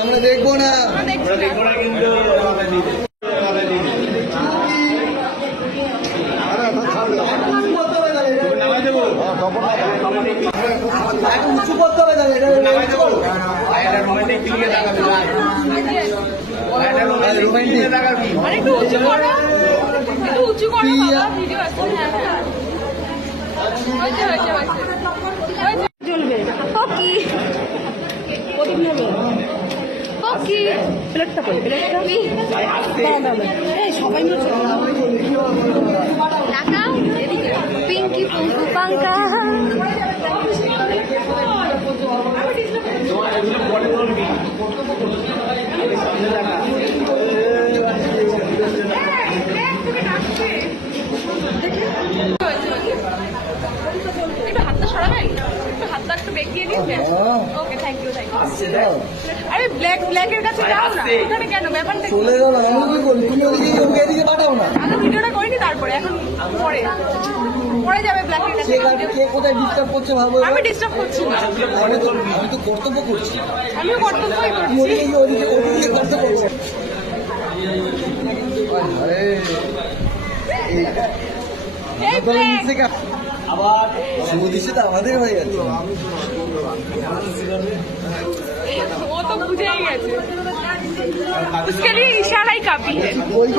আমরা দেখব না। করতে হবে তাহলে এটা রোমান্টিক আরেকটু উঁচু করো। একটু উঁচু করো ভিডিও আছে। হ্যাঁ হয়েছে হয়েছে হয়েছে। পকি প্লেটটা কই প্লেটটা এই সবাই মিলে। টাকা? পিঙ্কি পুঙ্কু পাঙ্কা। হাতটা একটু okay thank you thank you আরে ব্ল্যাক ব্ল্যাকের কাছে যাও না। ওখানে কেন? ব্যাপারটা? চলে গেল আমি কি করি তুমি ওদিকে ওকে এদিকে পাঠাও না। ভিডিওটা করিনি তারপরে এখন পরে। পরে যাবে ব্ল্যাকের কাছে। কে কোথায় ডিস্টার্ব করছে ভাবো? আমি ডিস্টার্ব করছি না। আমি তো আমি তো কর্তব্য করছি। আমিও কর্তব্যই করছি। ওদিকে ওদিকে ওদিকে কর্তব্য করছ আরে আবার সুদিশে তো আমাদের হয়ে যাচ্ছে वो तो मुझे ही है उसके लिए इशारा ही काफी है ওই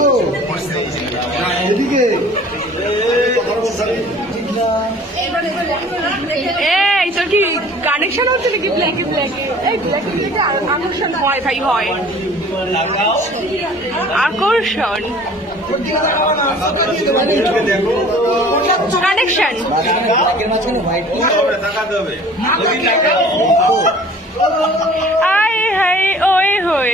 কি কানেকশন হচ্ছে নাকি ব্ল্যাকে ব্ল্যাকে এই ব্ল্যাকে ব্ল্যাকে আকর্ষণ হয় ভাই হয়। আকর্ষণ। কানেকশন আই হাই ওই হই